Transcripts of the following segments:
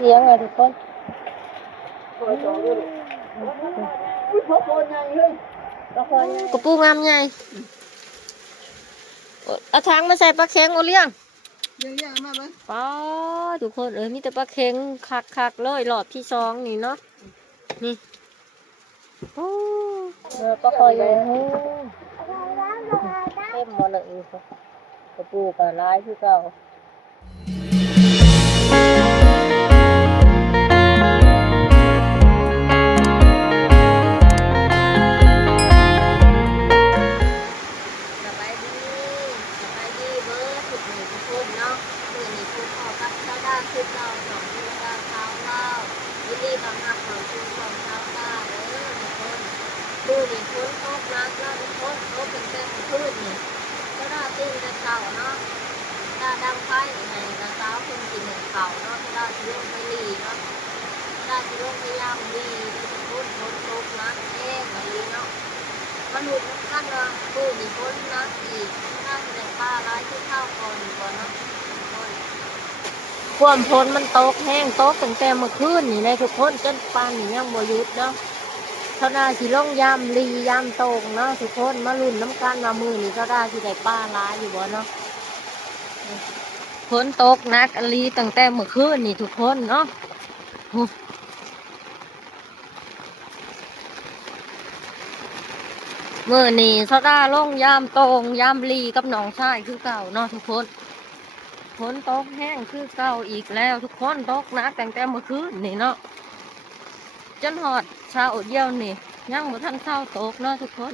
เสียงอะทุกคนกระปูงามใหญ่เอาทางมาใส่ปลาเค็งโอเลี้ยงเยอะๆมาเบิ้งป้าทุกคนมีแต่ปลาเค็งคักเลยหลอดที่สองนี่เนาะนี่โอ้ปลาคอยอยู่หูเข้มหมดเลยกระปูกับลายคือเก่าคือเราสองที่เราเท้าเราวิธีบางหักของคือของเท้าตาทุกคนดูดิคนตกรักแล้วทุกคนตกเป็นแก้มขึ้นนี่ก็ได้ตีนเช้าเนาะได้ดังไพ่ให้เราเท้าคนกินหนึ่งเข่าเนาะก็ได้ช่วงไปลีเนาะก็ได้ช่วงพยายามลีทุกคนคนตกรักเองอะไรเนาะมาหลุดกันเนาะดูดิคนรักอีกน่าจะป้าร้ายที่เข้าก่อนเนาะความพ้นมันตกแห้งตกตั้งแต่เมื่อคืนนี่เลยทุกคนจนปานนี่ยังบ่หยุดเนาะเท่านาสิลงยามลียามตกเนาะทุกคนมาลุ้นน้ำกันมามือนี่เท่านาสิได้ป้าร้ายอยู่บ่เนาะฝนตกนักอลีตั้งแต่เมื่อคืนนี่ทุกคนเนาะมือนี่เท่านาลงยามตกยามลีกับน้องชายคือเก่าเนาะทุกคนฝนตกแห้งคือเก่าอีกแล้วทุกคนตกหนักตั้งแต่เมื่อคืนนี่เนาะจนหอดเช้าเดียวนี่ยังบ่ทันเช้าตกเนาะทุกคน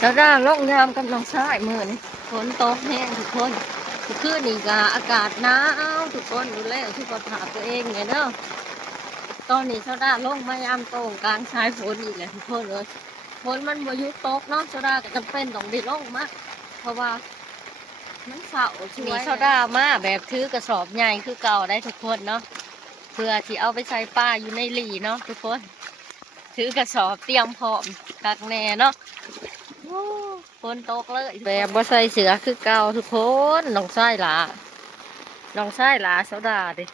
จะร่างลงยามกับน้องชายมือนี่ฝนตกแห้งทุกคนเมื่อคืนนี่ก็อากาศหนาวทุกคนดูแลสุขภาพตัวเองไงเนาะตอนนี้เช้าด้าลงมายามตรงกลางชายฝนอีกแล้วทุกคนเลยฝนมันบ่หยุดตกเนาะเช้าด้าก็จำเป็นต้องได้ลงมาเพราะว่ามันเสาช่วยเช้าด้ามาแบบถือกระสอบใหญ่คือเก่าได้ทุกคนเนาะเพื่อที่เอาไปใส่ป้าอยู่ในหลีเนาะทุกคนถือกระสอบเตรียมพร้อมกักแน่เนาะฝนตกเลยแบบบ่ใส่เสือคือเก่าทุกคนน้องชายหลาโซดาดิ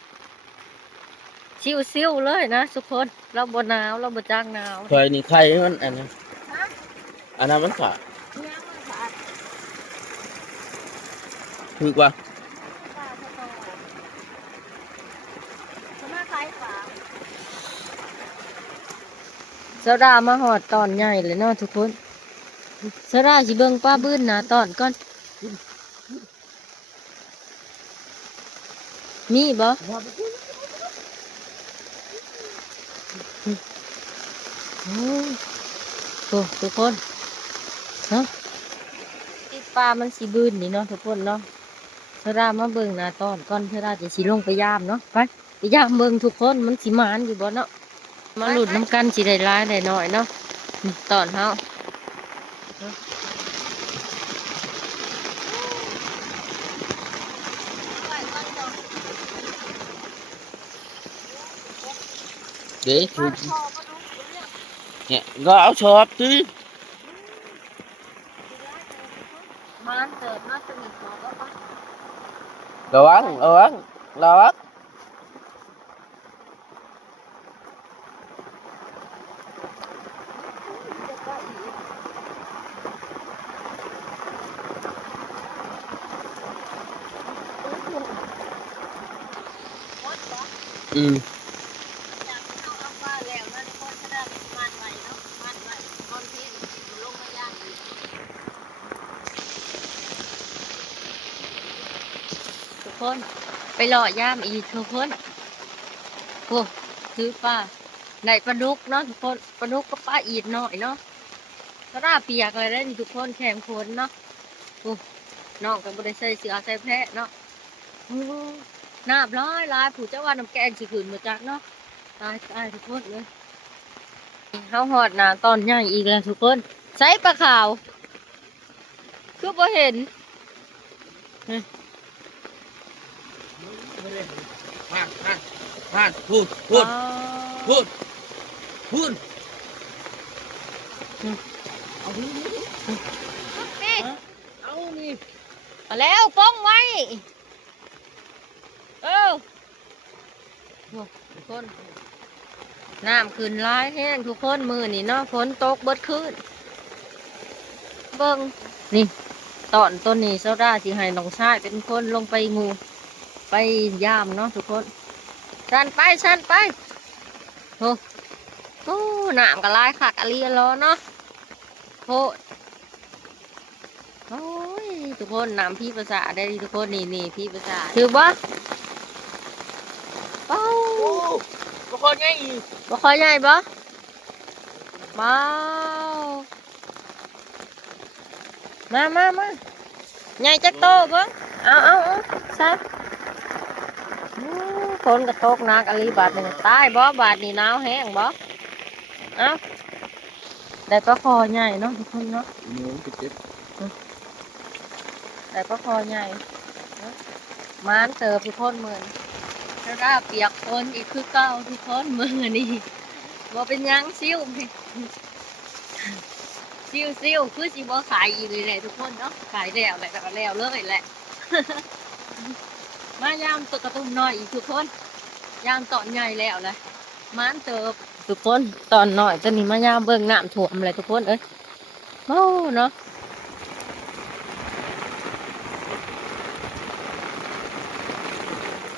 ซิวๆเลยนะทุกคนเราบ่หนาวเราบ่จ้างหนาวเคยนี่ใครมันอันนั้นมันขาดคือกว่าโซดามาหอดตอนใหญ่เลยเนาะทุกคนโซดาสิเบิ่งป้าบื้นนะตอนก่อนมีบ่โอ้ทุกคนเนาะที่ปลามันสีบื้นนี่เนาะทุกคนเนาะโซดามาเบิ่งนะตอนก่อนโซดาจะสิลงไปยามเนาะไปยามเบิ่งทุกคนมันสิมานอยู่บ่เนาะมาหลุดน้ำกันสิได้ร้ายได้น้อยเนาะตอนเฮาเดี๋ยวถูกเนี่ยก็เอาชอบสิมันเกิดมาจะมีของก็ปะระวังอืมทุกคนไปหล่อย่ามอีกทุกคนโอ้ซื้อปลาได้ปลาดุกเนาะทุกคนปลาดุกก็ปลาอีดหน่อยเนาะกระดาเปียกอะไรได้ทุกคนแข็งคนเนาะโอ้น้องกับบริษัทเสือใส่แพะเนาะโอ้น้ำร้ายผู้เจ้าว่าน้ำแกงสิขืนมาจากเนาะตายทุกคนเลยเขาหอดน้ำตอนใหญ่อีกแล้วทุกคนใส่ปลาขาวคือพอเห็นมาพูดเอานี่มาแล้วป้องไว้ โอ้ทุกคนน้ำขึ้นร้ายแห้งทุกคนมือนี่เนาะฝนตกเบิดคืนเบิ่งนี่ตอนต้นนี้โซดาสิให้น้องชายเป็นคนลงไปงูไปย่ามเนาะทุกคนชันไปชันไปโอ้โอ้น้ำก็ร้ายคักอะลีรอเนาะโหโอ้ยทุกคนน้ำพี่ภาษาได้ทุกคนนี่พี่ภาษาถือบ่เอ้า ทุกคนไง บ่ค่อยใหญ่บ่ว้าวมาใหญ่จักโตเบิ่งเอาใส่ฝนกระตกหนักอะลีบาดหนึ่งตายบ่บาดนี่หนาวแห้งบ่เอาได้ปลาคอใหญ่เนาะทุกคนเนาะ หนูเจ็บ ได้ปลาคอใหญ่เนาะมานเติบทุกคนเหมือนแล้วก็เปียกฝนอีกคือเก่าทุกคนมื้อนี้บ่เป็นหยังซิ่วซิ่วคือสิบ่ขายอีกเลยแหละทุกคนเนาะขายแล้วแหละก็แล้วเลยแหละ มายามตัวกระตุ้มน้อยอีกทุกคนยามตอนใหญ่แล้วเลยมานเติบทุกคนตอนน้อยจะมีมายามเบิ่งน้ำท่วมเลยทุกคนเอ้ยโอ้เนาะ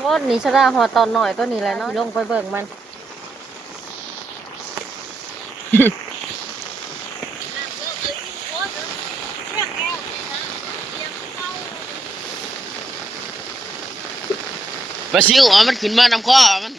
ต้นนี้ชะดาหอตอนหน่อยต้นนี้แหละเนาะลงไปเบิ่งมัน ปลาซิวอ๋อมันขึ้นมาน้ำข้อมัน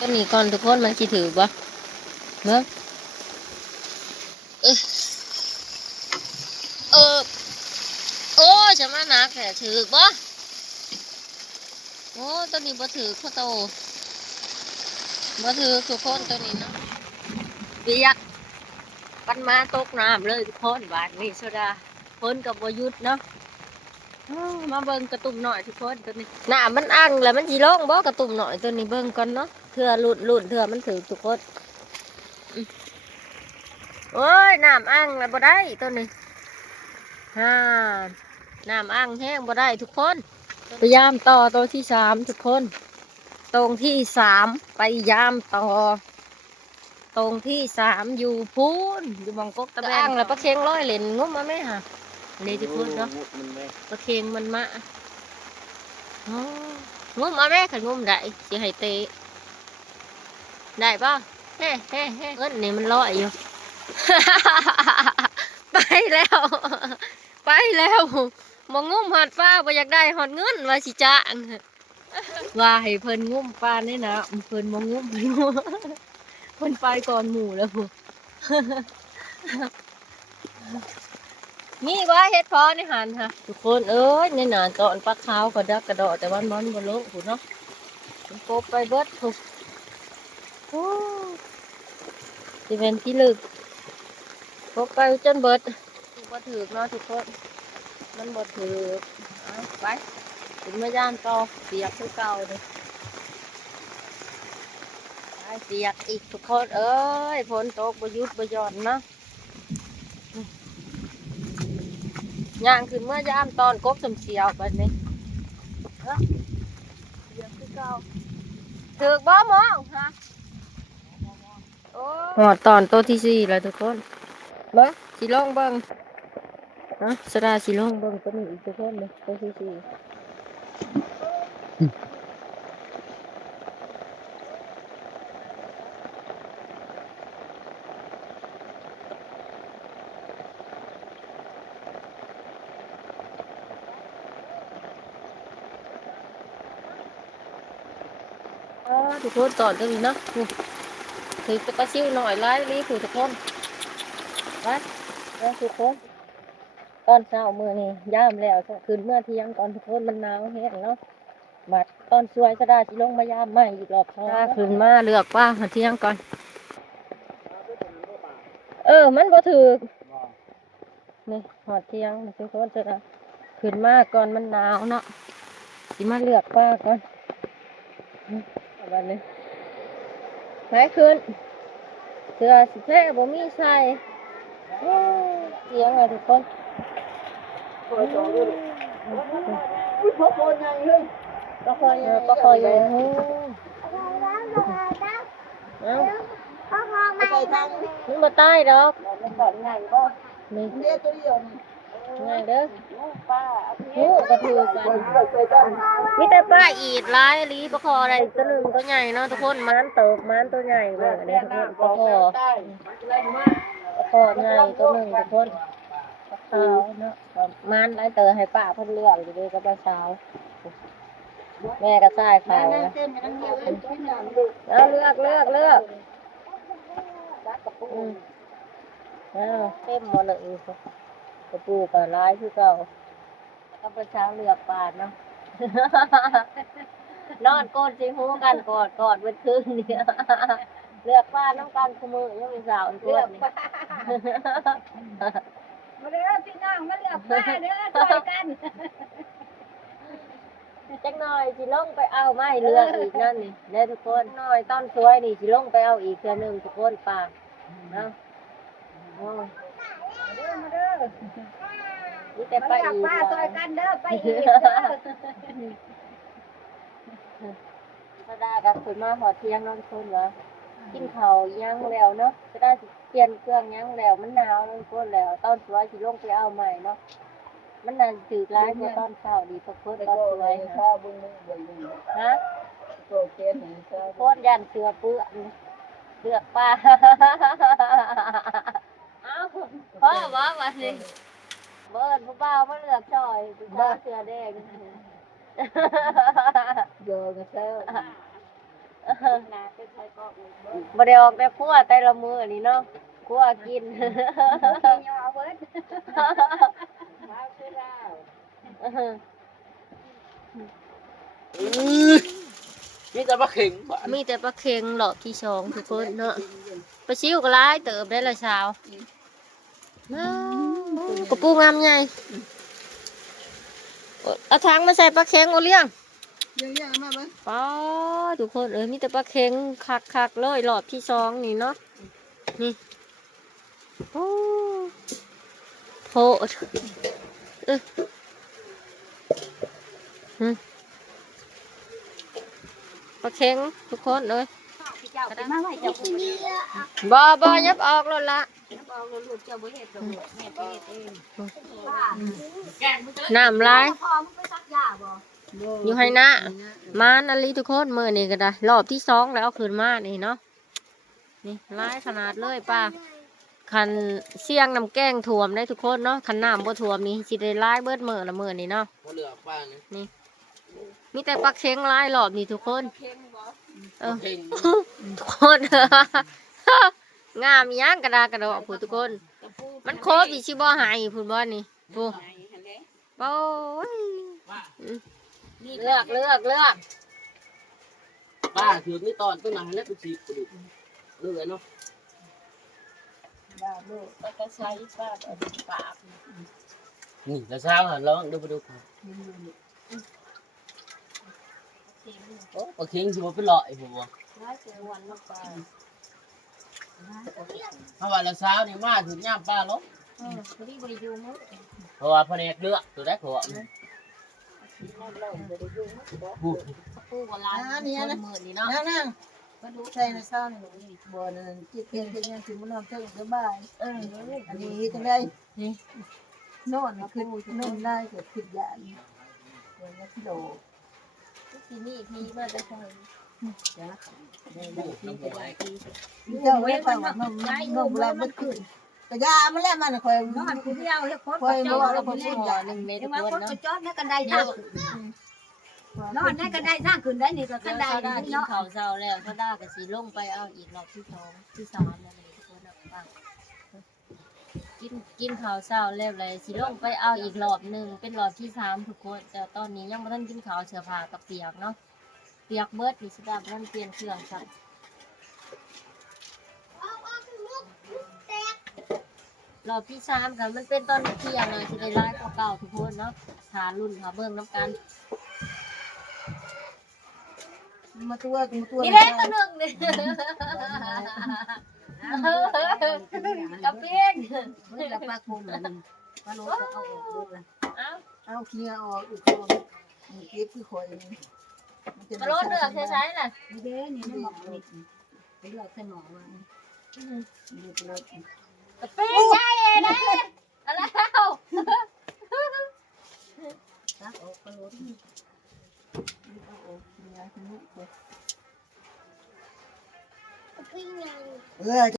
ต้นนี้ก่อนทุกคนมันสิถือบ่เมื่อเออเออโอ้จะมาหนักแต่ถือบ่โอ้ต้นนี้บ่ถือข้าวโตบ่ถือทุกคนต้นนี้เนาะเปียกปันมาตกน้ำเลยทุกคนบาดนี้โซดาพ้นกับบ่หยุดเนาะอ้าวมาเบิ่งกระตุ่มหน่อยทุกคนตัวนี้น้ำมันอังแล้วมันสิลงบ่กระตุ่มหน่อยตัวนี้เบิ่งก่อนเนาะเถื่อหลุดเถื่อมันถือทุกคนโอ้ยน้ำอังแล้วบ่ได้ตัวนี้ฮ่าน้ำอังแห้งบ่ได้ทุกคนพยายามต่อตัวที่สามทุกคนตรงที่สามไปยามต่อตรงที่สามอยู่พูนอยู่หมองกกตะแบงแล้วปลาเค็งร้อยเหรียญงุ้มมาไหมฮะนี่ทุกคนเนาะปลาเค็งมันมาอ๋องุ้มมาแม่ขันงุ้มได้สิให้เตะได้ป่ะเฮ้เงินนี่มันลอยอยู่ ไปแล้วไปแล้วมองงุ้มหอดป้าบ่อยากได้หอดเงินว่าสิจ้างว่าให้เพิ่นงุ้มป้านี่นะเพิ่นมองงุ้มเพิ่นไปก่อนหมู่แล้ว นี่ว่าเฮ็ดพอในหันค่ะทุกคนเอ้ยในหนานตอนปลาขาวกระดักกระดอแต่วันบนลงถูกเนาะมันโปไปเบิดถูกโอ้สิเป็นที่ลึกโปไปจนเบิดบ่ถือเนาะทุกคนมันบ่ถือเอาไปถึงไม่ย่านต่อเปียกคือเก่าเลยไปเปียกอีกทุกคนเอ้ยฝนตกบ่หยุดบ่หย่อนเนาะย่างขึ้นเมื่อยามตอนกบสมเสียวแบบนี้เอ้อเปียกคือเก่าถือบ่มองฮะหอดตอนโตที่สี่แล้วทุกคนเบิ้งสีลงเบิ้งนะสดาสีลงเบิ้งตัวนี้อีกทุกคนเลยโตที่สี่ทุกคนตอนตัวนี้เนาะนี่ถือกระซิวหน่อยไล่นี่ถือทุกคนไปแล้วทุกคนตอนเช้ามือนี่ย่ามแล้วคืนเมื่อเที่ยงตอนทุกคนมันหนาวแห้งเนาะบัดตอนสวยสดาสีลงมายามใหม่อีกรอบสองคืนมาเลือกว่าเที่ยงก่อน มันบ่ถือนี่หอดเที่ยงทุกคนจะขึ้นมาก่อนมันหนาวเนาะสิมาเลือกป้าก่อนเอาบัดนี้ไปขึ้นเสื้อสิแท้บ่มีใส่โอ้ยเที่ยงเลยทุกคนพอพอยังเลย ก็คอยอยู่เอ้า ใส่ตัง มันบ่ตายดอก มันก่อนไงก็ นี่ เรียกตัวเดียวนี่ ง่ายเด้อ ป้า หูกระถือกัน ใส่ตัง มีแต่ป้าอีดร้ายอีหลีปลาคออะไรตัวหนึ่งตัวใหญ่เนาะทุกคนม้านเติบม้านตัวใหญ่เบิ่งเนี่ยทุกคนปลาคอ ใต้แรงมาก ปลาคอใหญ่ตัวหนึ่งทุกคนปลาขาวเนาะม้านไล่เตอให้ป้าเพิ่นเลือกอยู่ดีกับปลาสาวแม่ก็ใส่ขาวนะ เส้นมันเดียวเป็นชิ้นอย่างเดียว เอาเลือกเอาเต็มหมดเลยกระปูกับร้ายคือเก่ากับปลาสาวเลือกปาดเนาะ นอนกอดสิหูกันกอดเป็นคืนเนี่ยเลือกป้าน้ำกันขมือยังเป็นสาวอีกคนนี่ มาเด้อพี่น้องมาเลือกป้าเด้อช่วยกัน จักหน่อยสิลงไปเอาไม้เลือกอีกนั่นนี่เด้อทุกคนหน่อยต้นสวยนี่สิลงไปเอาอีกเทื่อหนึงทุกคนป้าเนาะโอ้ย มาเด้อ นี่แต่ มา ป้า เลือก อีก ป้าช่วยกันเด้อไปอีก ธรรมดากับคนมาหอดเที่ยงนอนคนเหรอกินข้าวย่างแล้วเนาะจะได้สิเปลี่ยนเครื่องย่างแล้วมันหนาวแล้วทุกคนแล้วต้นสวยสิลงไปเอาใหม่เนาะมันน่าถือร้ายกว่าตอนเช้าดีเพราะเพิ่นตอนสวยฮะฮะ โตเกนนี่ซะ โคตรยันเสือเปื้อนเลือกป้า เอ้าพ่อบอกว่าสิเบิร์ดผู้บ่าวมาเลือกชอยผู้บ่าวเสือแดง โยกซะ บ่ได้ออกแต่ครัวแต่ละมื้อนี่เนาะครัวกิน ยอเบิดมาคือลาว นี่จะมาเข่งบ้าน มีแต่ปลาเค็งหลอบที่สองทุกคนเนาะปลาชิวก็ร้ายเติบได้ละเช้ากระปูงามใหญ่เอาทางมาใส่ปลาเค็งโอเลี้ยง เยอะๆมาเบิ่ง ป้าทุกคนมีแต่ปลาเค็งคักๆเลยหลอบที่สองนี่เนาะนี่โอ้โหปลาเค็งทุกคนเลย เจ้าไปมาไว้เจ้าคนเดียว บ่ยับออกแล้วละ เอาลูกเจ้าบ่เฮ็ดดอกแม่ไปเฮ็ดเอง น้ำลาย พอมึงไปซักยาบ่ อยู่ให้นะมานาลีทุกคนมือนี่ก็ได้รอบที่สองแล้วขึ้นมานี่เนาะนี่ลายขนาดเลยป้าคันเสี่ยงน้ำแกงถ่วมได้ทุกคนเนาะคันน้ำบ่ถ่วมนี่สิได้ลายเบิดมือละมือนี่เนาะ เขาเหลือป้านี่ มีแต่ปักเช้งลายรอบนี่ทุกคนเออ เข่ง ทุกคน งามย่างกระดากระดอกผู้ทุกคน มันโคบอีชิบ่หายผู้บ่นี่ผู้โอ้ยเลือก ป้าถือนี่ตอนต้นไหนแล้วเป็นสีกระดูกเลือเนาะ ยาลูกก็ใช้ป้าเอาปาก นี่แล้วเช้าหันร้องดูไปดูค่ะโอ้ปลาเข่งสิบ่เป็นหล่อยผมว่า ร้ายเสียวันลงไป เพราะว่าแล้วเช้านี่มาถึงย่ามป้าลง บ่ได้บ่ได้อยู่มื้อ เพราะว่าแผนกเลือกตัวได้ขวบผู้ ปูบ่ลายมื้อนี่เนาะ นั่งมาดูใส่ในเช้านี่บ่นั่นคิดเพียงยังสิมันนอนเทิงสบายอันนี้จังได๋นี่นอนคือนอนได้ก็คิดยานี่เดี๋ยวกิโล ที่นี่พี่มาแต่ไส จ้ะ ผู้น้ำหัวไอ้ เจ้าไว้ฟังว่านมเราบ่ขึ้นก็ยามันแล้วมันค่อยนอนผู้เดียวแล้วคน ค่อยบ่แล้วเพิ่นสิหมอนึงในทุก ว่า คน คน เนาะ ก็จอดในกันไดทางนอนในกันไดทางขึ้นได้นี่ก็กันได ซาดากิน เนาะ ข้าวเช้าแล้วซาดาก็สิลงไปเอาอีกรอบที่สองที่สามแล้วนี่ทุกคนเนาะป้ากินข้าวเช้าแล้วเลยสิลงไปเอาอีกรอบหนึงเป็นรอบที่สามทุกคนแต่ตอนนี้ยังบ่ทันกินข้าวเสื้อผ้ากับเปียกเนาะเปียกเบิดนี่สิดาบ่ทันเปลี่ยนเครื่องซัก รอบที่3กันมันเป็นตอนเที่ยงเลยสิได้ร้ายกว่าเก่าทุกคนเนาะหารุ่นหาเบิ่งน้ำกัน มาตัว นี่เล่นตัวหนึ่งเลยกับเพียง เวลาปลาโคมปลาโลก็เอาออกด้วยละ เอา เอาเคียออกอีกคนเก็บคือข่อยนี่ กระโดดเลือกใช้น่ะ นี่เด้นี่มันบอกนี่ไปเลือกใส่หมอว่านี่ไปเลือก กับเพียงใหญ่เลยนะอะไรแล้ว ตักออกปลาโลนี่เอาออกเคียนี่เด้อ